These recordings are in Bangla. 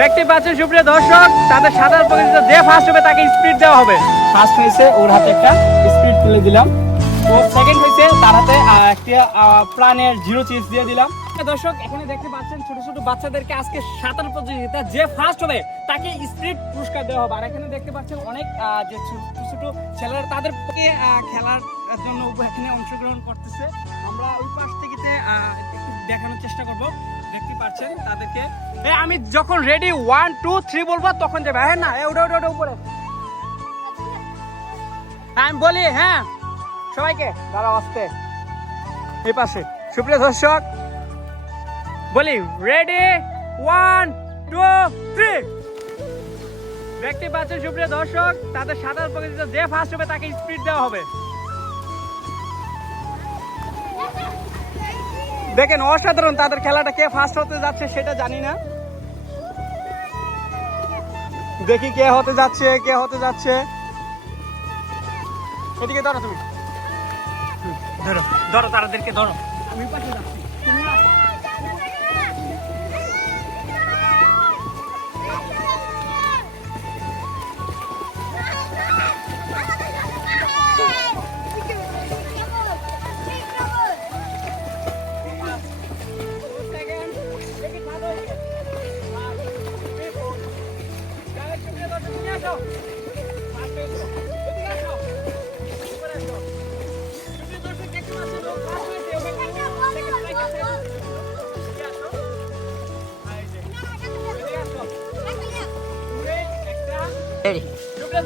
দেখতে পাচ্ছেন সুপ্রিয় দর্শক তাদের সাঁতার প্রতিযোগিতা যে ফার্স্ট হবে তাকে স্পিড দেওয়া হবে। ফার্স্ট হয়েছে ওর হাতে একটা স্পিড তুলে দিলাম। ও সেকেন্ড হয়েছে তার হাতে একটি প্রাণের জিরো চিপস দিয়ে দিলাম। দর্শক এখানে দেখতে পাচ্ছেন ছোট ছোট বাচ্চাদেরকে আজকে সাঁতার প্রতিযোগিতা যে ফার্স্ট হবে তাকে স্পিড পুরস্কার দেওয়া হবে। আর এখানে দেখতে পাচ্ছেন অনেক যে ছোট ছোট ছেলেরা তাদের খেলার জন্য এখানে অংশগ্রহণ করতেছে। আমরা ওই পাশ থেকে দেখানোর চেষ্টা করব। দেখতে পাচ্ছেন তাদেরকে। এ আমি যখন রেডি ওয়ান টু থ্রি বলব তখন যাবে। হ্যাঁ না এ ওটা ওটা ওটা উপরে। হ্যাঁ, আমি বলি হ্যাঁ সবাইকে দাঁড়াও আসতে। এই পাশে সুপ্রিয় দর্শক বলি রেডি ওয়ান টু থ্রি দেখতে পাচ্ছেন সুপ্রিয় দর্শক তাদের সাঁতার প্রতিযোগিতা যে ফার্স্ট হবে তাকে স্পিড দেওয়া হবে। দেখেন অসাধারণ, তাদের খেলাটা কে ফার্স্ট হতে যাচ্ছে সেটা জানি না। দেখি কে হতে যাচ্ছে, কে হতে যাচ্ছে। এদিকে ধরো তুমি। ধরো। ধরো তাদেরকে ধরো। আমি পাঠিয়ে যাচ্ছি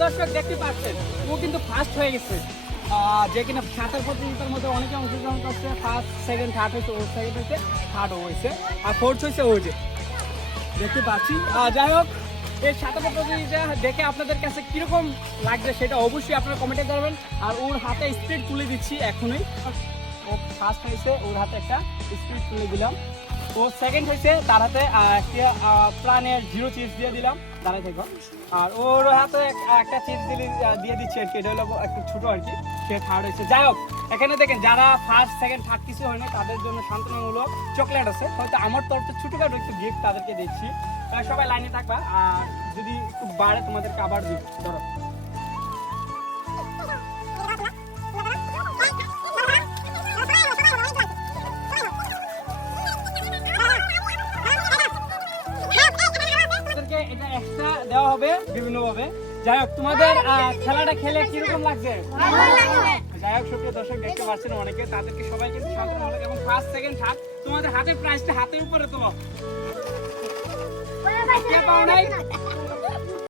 দর্শক, দেখতে পাচ্ছেন, ও কিন্তু ফার্স্ট হয়ে গেছে। যে কিনা সাঁতার প্রতিযোগিতার মধ্যে অনেকে অংশগ্রহণ করছে। ফার্স্ট সেকেন্ড থার্ড হয়েছে সেকেন্ড হয়েছে থার্ড হয়েছে, আর ফোর্থ হয়েছে ও যে। দেখতে পাচ্ছি। যাই হোক এই সাঁতার প্রতিযোগিতা দেখে আপনাদের কাছে কীরকম লাগছে সেটা অবশ্যই আপনারা কমেন্টে জানাবেন। আর ওর হাতে স্পিড তুলে দিচ্ছি এখনই। ও ফার্স্ট হয়েছে, ওর হাতে একটা স্পিড তুলে দিলাম। ও সেকেন্ড হয়েছে, তার হাতে প্রাণের জিরো চিজ দিয়ে দিলাম। দাঁড়াই থেকো। আর ওর হাতে একটা চিজ দিয়ে দিচ্ছি আর কি। এটা হলো একটু ছোট আর কি। সে থার্ড হয়েছে। যাই হোক এখানে দেখেন, যারা ফার্স্ট সেকেন্ড থার্ড কিছু হয় না, তাদের জন্য শান্তনামূলক চকলেট আছে। হয়তো আমার তরফে ছোটখাটো একটু গিফট তাদেরকে দিচ্ছি। সবাই লাইনে থাকবা, আর যদি একটু বাড়ে তোমাদেরকে আবার দিব ধরো। এটা দেওয়া হবে বিভিন্ন ভাবে যাই হোক, তোমাদের খেলাটা খেলে কীরকম লাগছে। যাই হোক সুপ্রিয় দর্শক দেখতে পাচ্ছেন অনেকে তাদেরকে সবাই কিন্তু শান্তনামূলক এবং ফার্স্ট সেকেন্ড থার্ড তোমাদের হাতের প্রাইসটা হাতের উপরে তোমার। পাও নাই?